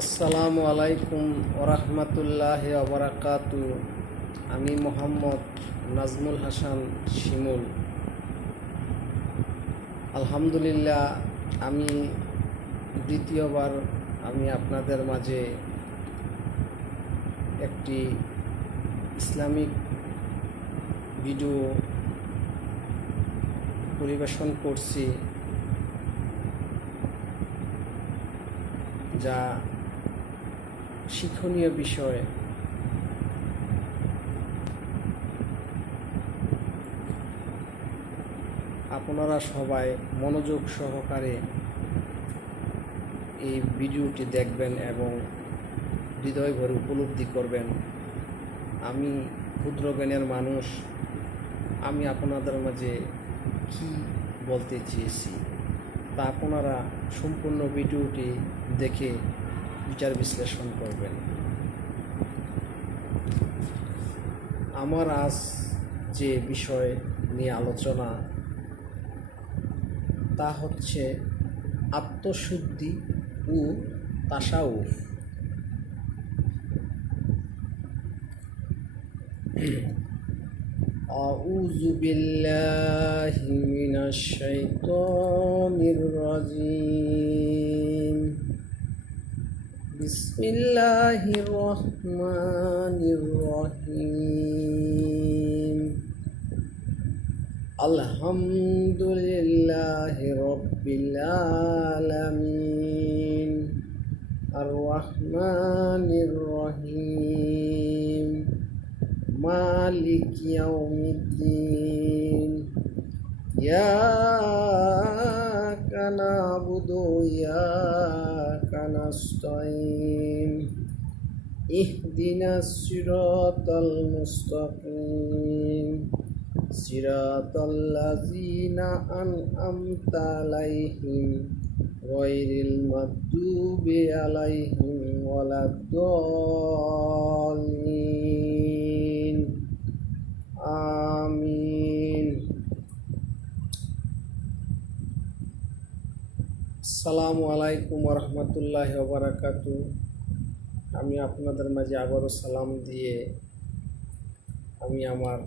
আসসালামু আলাইকুম ওরহমতুল্লাহি ওবরাকাতু। আমি মোহাম্মদ নাজমুল হাসান শিমুল। আলহামদুলিল্লাহ, আমি দ্বিতীয়বার আপনাদের মাঝে একটি ইসলামিক ভিডিও পরিবেশন করছি, যা শিক্ষণীয় বিষয়। আপনারা সবাই মনোযোগ সহকারে এই ভিডিওটি দেখবেন এবং হৃদয় ভরে উপলব্ধি করবেন। আমি ক্ষুদ্র জ্ঞানের মানুষ, আমি আপনাদের মাঝে কি বলতে চেয়েছি তা আপনারা সম্পূর্ণ ভিডিওটি দেখে বিচার বিশ্লেষণ করবেন। আমার আজ যে বিষয় নিয়ে আলোচনা তা হচ্ছে আত্মশুদ্ধি ও তাসাউফ। আউযু বিল্লাহি মিনাশ শাইতানির রাজিম। বিসমিল্লাহির রহমানির রহিম। আলহামদুলিল্লাহি রাব্বিল আলামিন। আর রহমানির রহিম। মালিক ইয়াউমিদ্দিন। ইয়াকা না'বুদু ওয়া ইয়াকা নাস্তাঈন। ইহদিনাস সিরাতাল মুস্তাকিম। সিরাতাল্লাযীনা আন'আমতা আলাইহিম গায়রিল মাগদুবি আলাইহিম ওয়ালাদ-দাল্লিন। আমিন। আসসালামু আলাইকুম ওরহমতুল্লাহি ওবরাকাতু। আমি আপনাদের মাঝে আবারও সালাম দিয়ে আমি আমার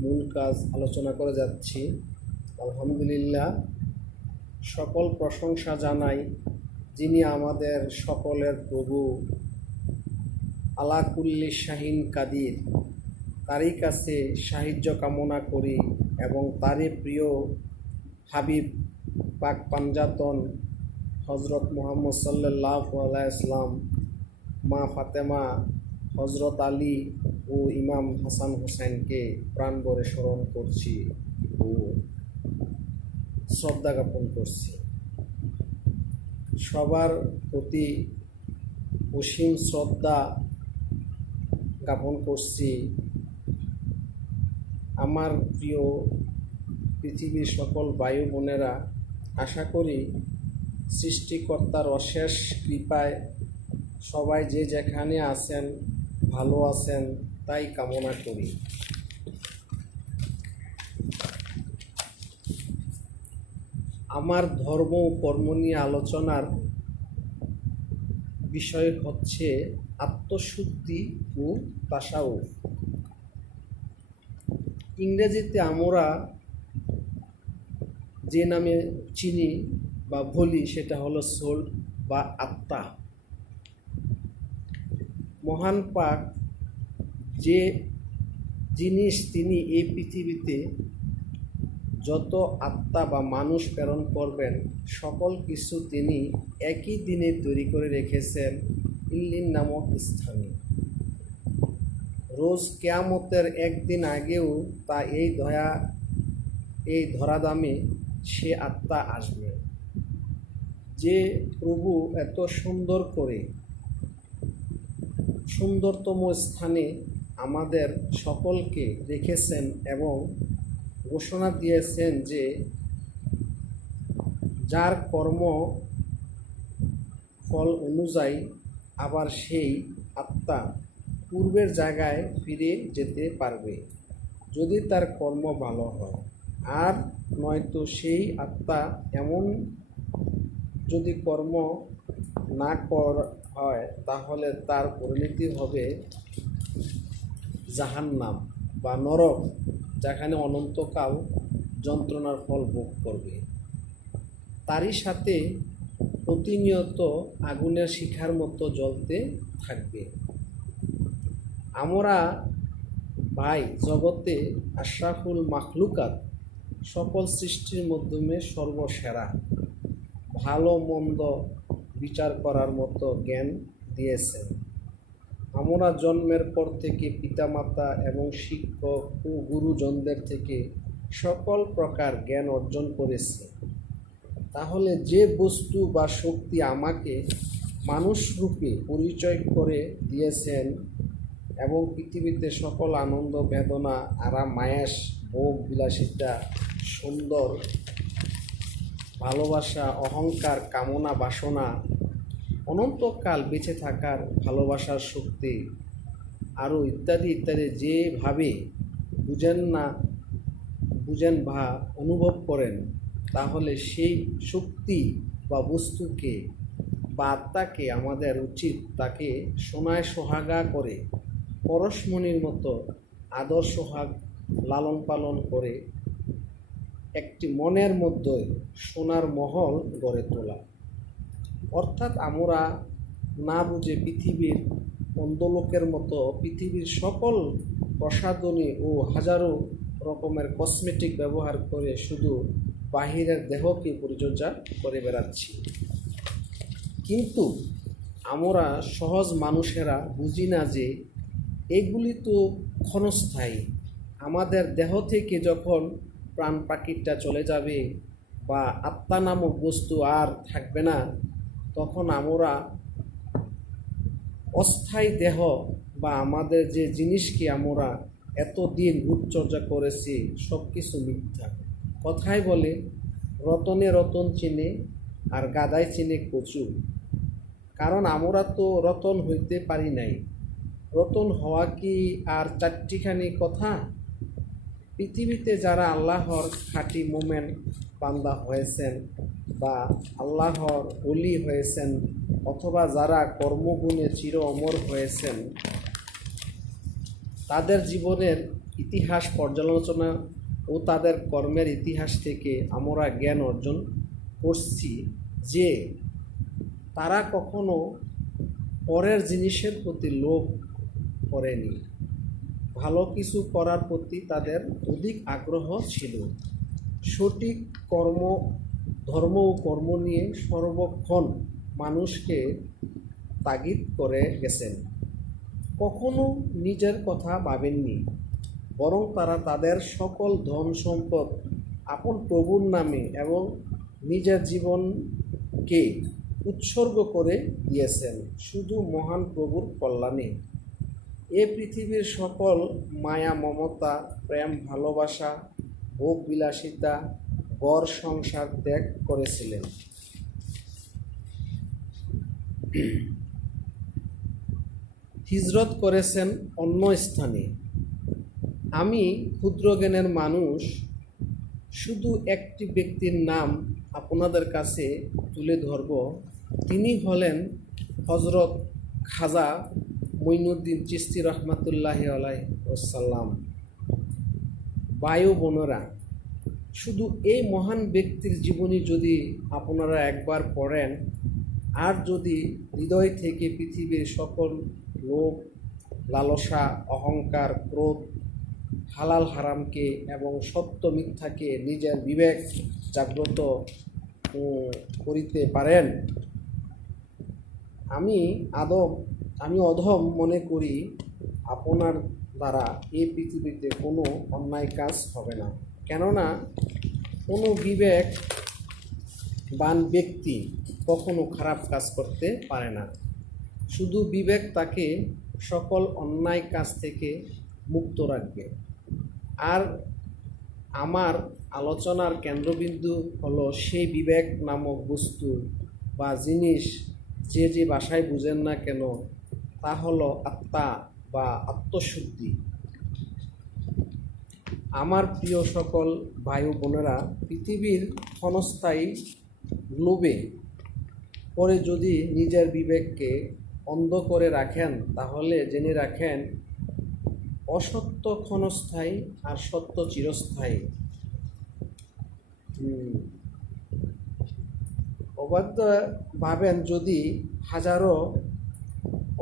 মূল কাজ আলোচনা করে যাচ্ছি। আলহামদুলিল্লাহ, সকল প্রশংসা জানাই যিনি আমাদের সকলের প্রভু, আলা কুল্লি শাহিন কাদির। তারই কাছে সাহায্য কামনা করি এবং তারই প্রিয় হাবিব পাক পাঞ্জাতন হজরত মুহাম্মদ সাল্লাল্লাহু আলাইহি ওয়াসাল্লাম, মা ফাতেমা, হজরত আলী ও ইমাম হাসান হুসাইনকে প্রাণ ভরে স্মরণ করছি ও শ্রদ্ধা জ্ঞাপন করছি। সবার প্রতি অসীম শ্রদ্ধা জ্ঞাপন করছি। আমার প্রিয় পৃথিবীর সকল ভাই বোনেরা, আশা করি সৃষ্টিকর্তার অশেষ কৃপায় সবাই যে যেখানে আছেন ভালো আছেন, তাই কামনা করি। আমার ধর্ম ও কর্ম নিয়ে আলোচনার বিষয় হচ্ছে আত্মশুদ্ধি ও তাসাউফ। ইংরেজিতে আমরা যে নামে চিনি বা বলি সেটা হলো সোল বা আত্মা। মহান পাক যে জিনিস তিনি এই পৃথিবীতে যত আত্মা বা মানুষ প্রেরণ করবেন, সকল কিছু তিনি একই দিনে তৈরি করে রেখেছেন ইল্লিন নামক স্থানে। রোজ কিয়ামতের একদিন আগেও তা এই ধরাধামে সে আত্মা আসবে। যে প্রভু এত সুন্দর করে সুন্দরতম স্থানে আমাদের সকলকে রেখেছেন এবং ঘোষণা দিয়েছেন যে যার কর্ম ফল অনুযায়ী আবার সেই আত্মা পূর্বের জায়গায় ফিরে যেতে পারবে যদি তার কর্ম ভালো হয়, আর নয়তো সেই আত্মা এমন যদি কর্ম না করা হয় তাহলে তার পরিণতি হবে জাহান্নাম বা নরক, যেখানে অনন্তকাল যন্ত্রণার ফল ভোগ করবে। তারই সাথে প্রতিনিয়ত আগুনের শিখার মতো জ্বলতে থাকবে। আমরা ভাই জগতে আশরাফুল মাখলুকাত, সকল সৃষ্টির মাধ্যমে সর্বসেরা, ভালো মন্দ বিচার করার মতো জ্ঞান দিয়েছেন। আমরা জন্মের পর থেকে পিতামাতা এবং শিক্ষক ও গুরুজনদের থেকে সকল প্রকার জ্ঞান অর্জন করেছি। তাহলে যে বস্তু বা শক্তি আমাকে মানুষরূপে পরিচয় করে দিয়েছেন এবং পৃথিবীতে সকল আনন্দ, বেদনা, আরাম, আয়েশ, ভোগ, বিলাসিতা, সুন্দর, ভালোবাসা, অহংকার, কামনা, বাসনা, অনন্তকাল বেঁচে থাকার ভালোবাসার শক্তি আরও ইত্যাদি ইত্যাদি যেভাবে বুঝেন বা অনুভব করেন, তাহলে সেই শক্তি বা বস্তুকে বা আত্মাকে আমাদের উচিত তাকে সোনায় সোহাগা করে পরশমণির মতো আদর সোহাগ লালন পালন করে একটি মনের মধ্যে সোনার মহল গড়ে তোলা। অর্থাৎ আমরা না বুঝে পৃথিবীর অন্ধলোকের মতো পৃথিবীর সকল প্রসাধনী ও হাজারো রকমের কসমেটিক ব্যবহার করে শুধু বাহিরের দেহকে পরিচর্যা করে বেড়াচ্ছি। কিন্তু আমরা সহজ মানুষেরা বুঝি না যে এগুলি তো ক্ষণস্থায়ী। আমাদের দেহ থেকে যখন প্রাণ পাখিটা চলে যাবে বা আত্মা নামক বস্তু আর থাকবে না, তখন আমরা অস্থায়ী দেহ বা আমাদের যে জিনিসকে আমরা এতদিন রূপচর্চা করেছি সব কিছু মিথ্যা। কথায় বলে রতনে রতন চিনে আর গাদায় চিনে কচু। কারণ আমরা তো রতন হইতে পারি নাই। রতন হওয়া কি আর চারটিখানি কথা? পৃথিবীতে যারা আল্লাহর খাঁটি মোমেন বান্দা হয়েছেন বা আল্লাহর ওলি হয়েছেন অথবা যারা কর্মগুণে চির অমর হয়েছেন, তাদের জীবনের ইতিহাস পর্যালোচনা ও তাদের কর্মের ইতিহাস থেকে আমরা জ্ঞান অর্জন করছি যে তারা কখনো পরের জিনিসের প্রতি লোভ করেনি। ভালো কিছু করার প্রতি তাদের অধিক আগ্রহ ছিল। সঠিক ধর্ম ও কর্ম নিয়ে সর্বক্ষণ মানুষকে তাগিদ করে গেছেন। কখনো নিজের কথা ভাবেননি, বরং তারা তাদের সকল ধন সম্পদ আপন প্রভুর নামে এবং নিজের জীবনকে উৎসর্গ করে দিয়েছেন শুধু মহান প্রভুর কল্যাণে। এ পৃথিবীর সকল মায়া, মমতা, প্রেম, ভালোবাসা, ভোগ বিলাসিতা, ঘর সংসার ত্যাগ করেছিলেন। হিজরত করেছেন অন্য স্থানে। আমি ক্ষুদ্র জ্ঞানের মানুষ শুধু একটি ব্যক্তির নাম আপনাদের কাছে তুলে ধরব। তিনি হলেন হজরত খাজা মঈনুদ্দিন চিশতি রহমাতুল্লাহি আলাইহি ওয়াসাল্লাম। বায়ু বোনেরা, শুধু এই মহান ব্যক্তির জীবনী যদি আপনারা একবার পড়েন আর যদি হৃদয় থেকে পৃথিবীর সকল লোভ, লালসা, অহংকার, ক্রোধ, হালাল হারামকে এবং সত্য মিথ্যাকে নিজের বিবেক জাগ্রত করিতে পারেন, আমি অধম মনে করি আপনার দ্বারা এই পৃথিবীতে কোনো অন্যায় কাজ হবে না। কেননা কোনো বিবেকবান ব্যক্তি কখনো খারাপ কাজ করতে পারে না। শুধু বিবেক তাকে সকল অন্যায় কাজ থেকে মুক্ত রাখবে। আর আমার আলোচনার কেন্দ্রবিন্দু হলো সেই বিবেক নামক বস্তু বা জিনিস যে ভাষায় বুঝেন না কেন, তা হলো আত্মা বা আত্মশুদ্ধি। আমার প্রিয় সকল ভাই বোনেরা, পৃথিবীর ক্ষণস্থায়ী লোভে পরে যদি নিজের বিবেককে অন্ধ করে রাখেন, তাহলে জেনে রাখেন অসত্য ক্ষণস্থায়ী আর সত্য চিরস্থায়ী। অবাধ্য ভাবেন যদি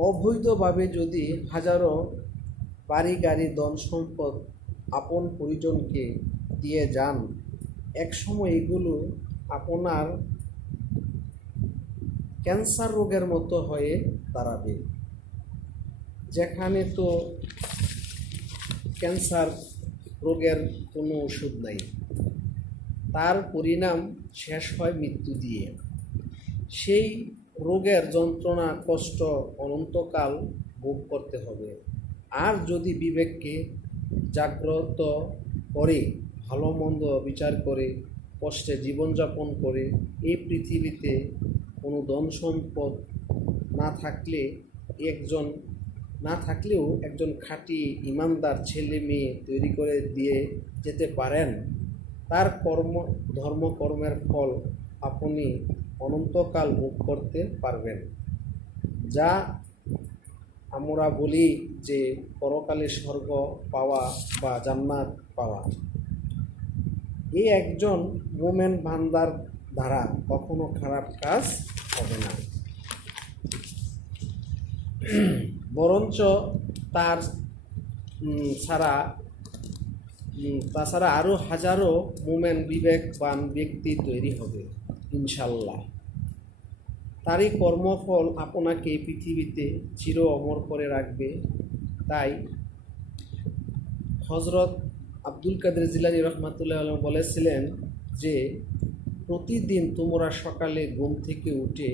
অবৈধভাবে যদি হাজারো বাড়ি গাড়ি ধন সম্পদ আপন পরিজনকে দিয়ে যান, একসময় এগুলো আপনার ক্যান্সার রোগের মতো হয়ে দাঁড়াবে, যেখানে তো ক্যান্সার রোগের কোনো ওষুধ নাই। তার পরিণাম শেষ হয় মৃত্যু দিয়ে। সেই রোগের যন্ত্রণা কষ্ট অনন্তকাল ভোগ করতে হবে। আর যদি বিবেককে জাগ্রত করে ভালো মন্দ বিচার করে কষ্টে জীবনযাপন করে এই পৃথিবীতে কোনো ধন সম্পদ না থাকলেও একজন খাঁটি ইমানদার ছেলে মেয়ে তৈরি করে দিয়ে যেতে পারেন, তার ধর্মকর্মের ফল আপনি অনন্তকাল ভোগ করতে পারবেন। যা আমরা বলি যে পরকালে স্বর্গ পাওয়া বা জান্নাত পাওয়া, এই একজন মোমেন বান্দার দ্বারা কখনো খারাপ কাজ হবে না, বরঞ্চ তাছাড়া আরও হাজারো মোমেন বিবেকবান ব্যক্তি তৈরি হবে ইনশাল্লাহ। তারই কর্মফল আপনাকে পৃথিবীতে চির অমর করে রাখবে। তাই হযরত আব্দুল কাদের জিলানী রহমাতুল্লাহ আলাইহি বলেছিলেন যে প্রতিদিন তোমরা সকালে ঘুম থেকে উঠে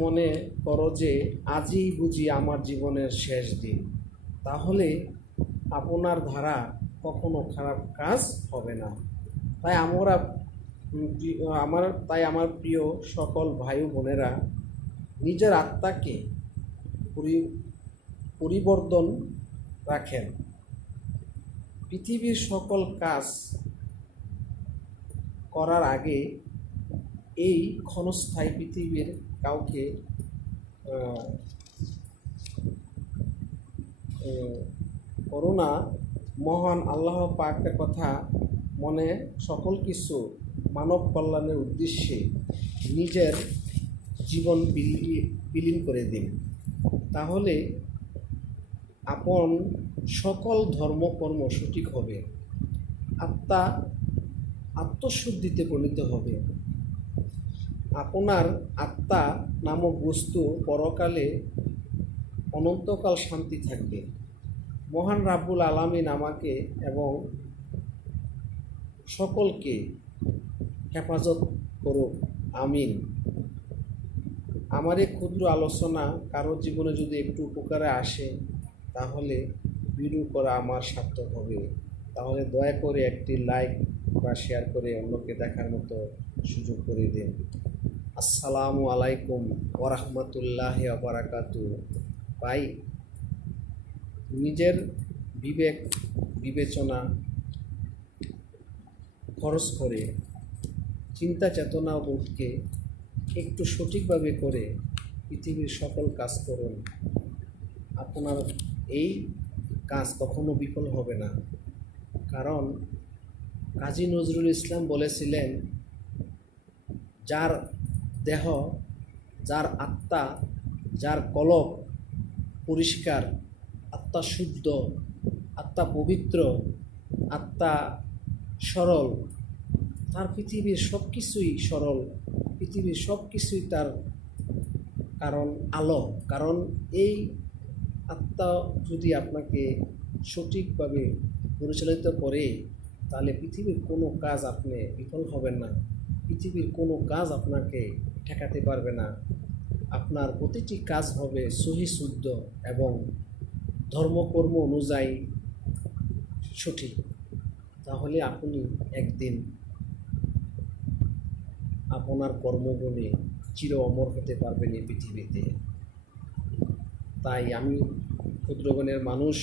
মনে করো যে আজই বুঝি আমার জীবনের শেষ দিন, তাহলে আপনার দ্বারা কখনো খারাপ কাজ হবে না। তাই আমার প্রিয় সকল ভাই বোনেরা, নিজের আত্মাকে পরিবর্তন রাখেন। পৃথিবীর সকল কাজ করার আগে এই ক্ষণস্থায়ী পৃথিবীর কাউকে করুণা মহান আল্লাহ পাকের কথা মনে সকল কিছু মানব কল্যাণের উদ্দেশ্যে নিজের জীবন বিলীন করে দিন। তাহলে আপন সকল ধর্মকর্ম সঠিক হবে, আত্মশুদ্ধিতে পরিণত হবে। আপনার আত্মা নামক বস্তু পরকালে অনন্তকাল শান্তি থাকবে। মহান রাব্বুল আলামিন আমাকে এবং সকলকে হেফাজত করুক, আমিন। আমার এই ক্ষুদ্র আলোচনা কারো জীবনে যদি একটু উপকারে আসে, তাহলে ভিডিও করা আমার সার্থক হবে। তাহলে দয়া করে একটি লাইক বা শেয়ার করে অন্যকে দেখার মতো সুযোগ করে দিন। আসসালামু আলাইকুম ওয়া রাহমাতুল্লাহি ওয়া বারাকাতুহু। ভাই, নিজের বিবেচনা খরচ করে চিন্তা চেতনা বোধকে একটু সঠিকভাবে করে পৃথিবীর সকল কাজ করুন। আপনার এই কাজ কখনো বিফল হবে না। কারণ কাজী নজরুল ইসলাম বলেছিলেন, যার দেহ, যার আত্মা, যার কলব পরিষ্কার, আত্মা শুদ্ধ, আত্মা পবিত্র, আত্মা সরল, তার পৃথিবীর সব কিছুই সরল, পৃথিবীর সব কিছুই তার কারণ আলো। কারণ এই আত্মা যদি আপনাকে সঠিকভাবে পরিচালিত করে, তাহলে পৃথিবীর কোনো কাজ আপনি বিফল হবেন না, পৃথিবীর কোনো কাজ আপনাকে ঠেকাতে পারবে না। আপনার প্রতিটি কাজ হবে সহি শুদ্ধ এবং ধর্মকর্ম অনুযায়ী সঠিক। তাহলে আপনি একদিন আপনার কর্মগুণে চির অমর হতে পারবেন এই পৃথিবীতে। তাই আমি ক্ষুদ্রগণের মানুষ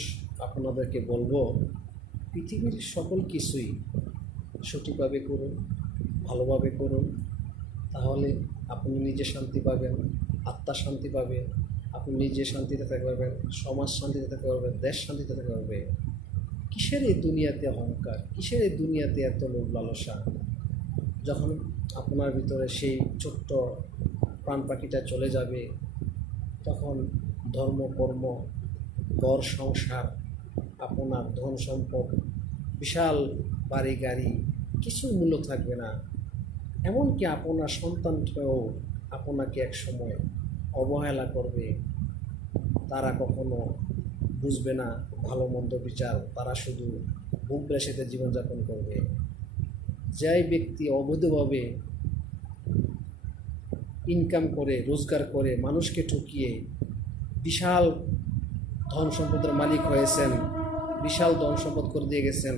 আপনাদেরকে বলবো, পৃথিবীর সকল কিছুই সঠিকভাবে করুন, ভালোভাবে করুন, তাহলে আপনি নিজে শান্তি পাবেন, আত্মা শান্তি পাবে, আপনি নিজে শান্তিতে থাকতে পারবেন, সমাজ শান্তিতে থাকতে পারবে, দেশ শান্তিতে থাকতে পারবে। কিসের এই দুনিয়াতে অহংকার, কিসের এই দুনিয়াতে এত লোভ লালসা? যখন আপনার ভিতরে সেই ছোট্ট প্রাণ পাখিটা চলে যাবে, তখন ধর্ম কর্ম, ঘর সংসার, আপনার ধন সম্পদ, বিশাল বাড়ি গাড়ি, কিছু মূল্য থাকবে না। এমনকি আপনার সন্তানটাও আপনাকে এক সময় অবহেলা করবে। তারা কখনো বুঝবে না ভালো মন্দ বিচার, তারা শুধু ভোগ বিলাসিতায় জীবনযাপন করবে। যেই ব্যক্তি অবৈধভাবে ইনকাম করে, রোজগার করে, মানুষকে ঠকিয়ে বিশাল ধন সম্পদের মালিক হয়েছেন, বিশাল ধন সম্পদ করে দিয়ে গেছেন,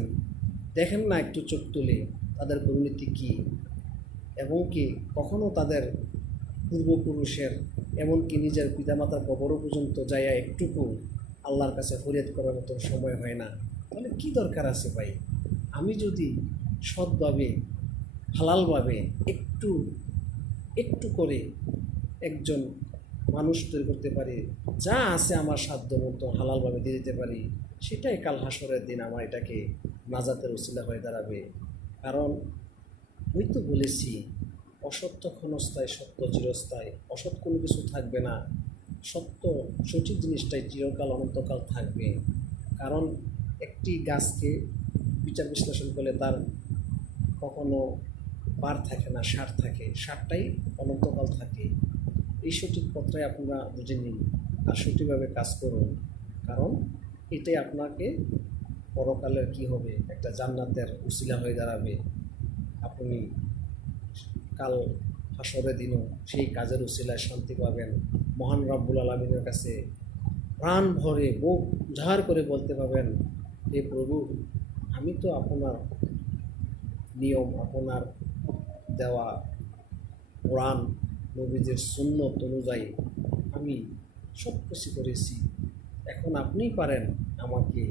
দেখেন না একটু চোখ তুলে তাদের পরিণতি কী? এবং কি কখনো তাদের পূর্বপুরুষের, এমনকি নিজের পিতামাতার কবরও পর্যন্ত যাইয়া একটুকু আল্লাহর কাছে ফরিয়াদ করার মতো সময় হয় না। তাহলে কি দরকার আছে ভাই? আমি যদি সৎভাবে, হালালভাবে একটু একটু করে একজন মানুষ তৈরি করতে পারি, যা আছে আমার সাধ্য মতো হালালভাবে দিয়ে দিতে পারি, সেটাই কাল হাসরের দিন আমার এটাকে নাজাতের উসিলা হয়ে দাঁড়াবে। কারণ ওই তো বলেছি, অসত্য ক্ষণস্থায়ী, সত্য চিরস্থায়ী। অসৎ কোনো কিছু থাকবে না, সত্য সঠিক জিনিসটাই চিরকাল অনন্তকাল থাকবে। কারণ একটি গাছকে বিচার বিশ্লেষণ করলে তার কখনো বার থাকে না, সার থাকে, সারটাই অনন্তকাল থাকে। এই সঠিক পথটাই আপনারা বুঝে নিন আর সঠিকভাবে কাজ করুন। কারণ এটাই আপনাকে পরকালের কি হবে, একটা জান্নাতের উসিলা হয়ে দাঁড়াবে। আপনি কাল হাসরের দিনও সেই কাজের উসিলায় শান্তি পাবেন। মহান রব্বুল আলামিনের কাছে প্রাণ ভরে বুক উজাড় করে বলতে পারবেন, হে প্রভু, আমি তো আপনার নিয়ম, আপনার দেওয়া কোরআন, নবীদের সুন্নত অনুযায়ী আমি সব কিছু করেছি। এখন আপনিই পারেন আমাকে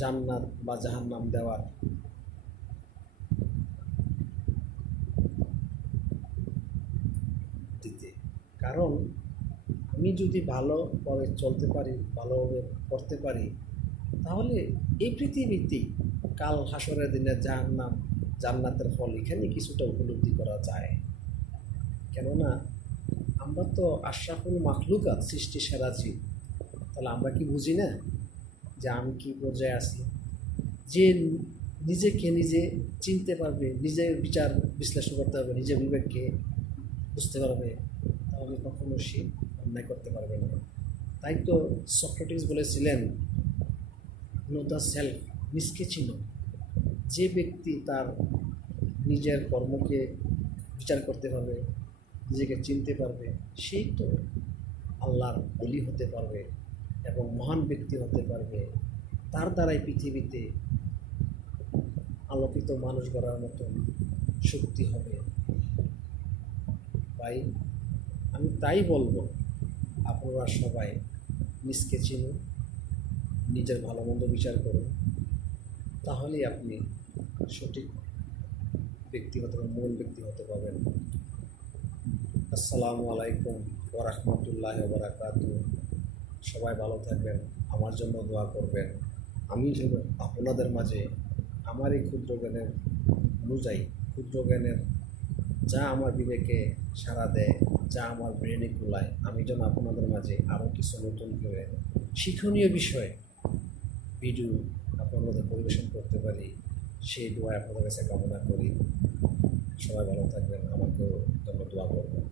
জান্নাত বা জাহান্নাম দেওয়ার। দিতে, কারণ আমি যদি ভালোভাবে চলতে পারি, ভালোভাবে করতে পারি, তাহলে এই পৃথিবীতেই কাল হাসরের দিনে জাহান্নাম জান্নাতের ফল এখানে কিছুটা উপলব্ধি করা যায়। কেননা আমরা তো আশরাফুল মাখলুকাত, সৃষ্টি সেরা জীব। তাহলে আমরা কি বুঝি না যে আমি কী পর্যায়ে আছি? যে নিজেকে নিজে চিনতে পারবে, নিজের বিচার বিশ্লেষণ করতে পারবে, নিজের বিবেককে বুঝতে পারবে, তাহলে কখনো সে অন্যায় করতে পারবে না। তাই তো সক্রেটিস বলেছিলেন, নো দ্য সেলফ, নিজকে চিনো। যে ব্যক্তি তার নিজের কর্মকে বিচার করতে পারবে, নিজেকে চিনতে পারবে, সেই তো আল্লাহর ওলি হতে পারবে এবং মহান ব্যক্তি হতে পারবে। তার দ্বারাই পৃথিবীতে আলোকিত মানুষ গড়ার মতন শক্তি হবে। তাই আমি তাই বলবো, আপনারা সবাই নিজকে চিনুন, নিজের ভালো মন্দ বিচার করুন, তাহলেই আপনি সঠিক ব্যক্তি হতে পারবেন, মূল ব্যক্তি হতে পারবেন। আসসালামু আলাইকুম ওয়া রাহমাতুল্লাহি ওয়া বারাকাতুহু। সবাই ভালো থাকবেন, আমার জন্য দোয়া করবেন। আমি যেন আপনাদের মাঝে আমার এই ক্ষুদ্র জ্ঞানের অনুযায়ী, ক্ষুদ্র জ্ঞানের যা আমার বিবেকে সাড়া দেয়, যা আমার ব্রেনে কুলায়, আমি যেন আপনাদের মাঝে আরও কিছু নতুন করে শিক্ষণীয় বিষয় ভিডিও আপনাদের পরিবেশন করতে পারি, সেই দোয়া আপনাদের কাছে কামনা করি। সবাই ভালো থাকবেন, আমাকেও জন্য দোয়া করবেন।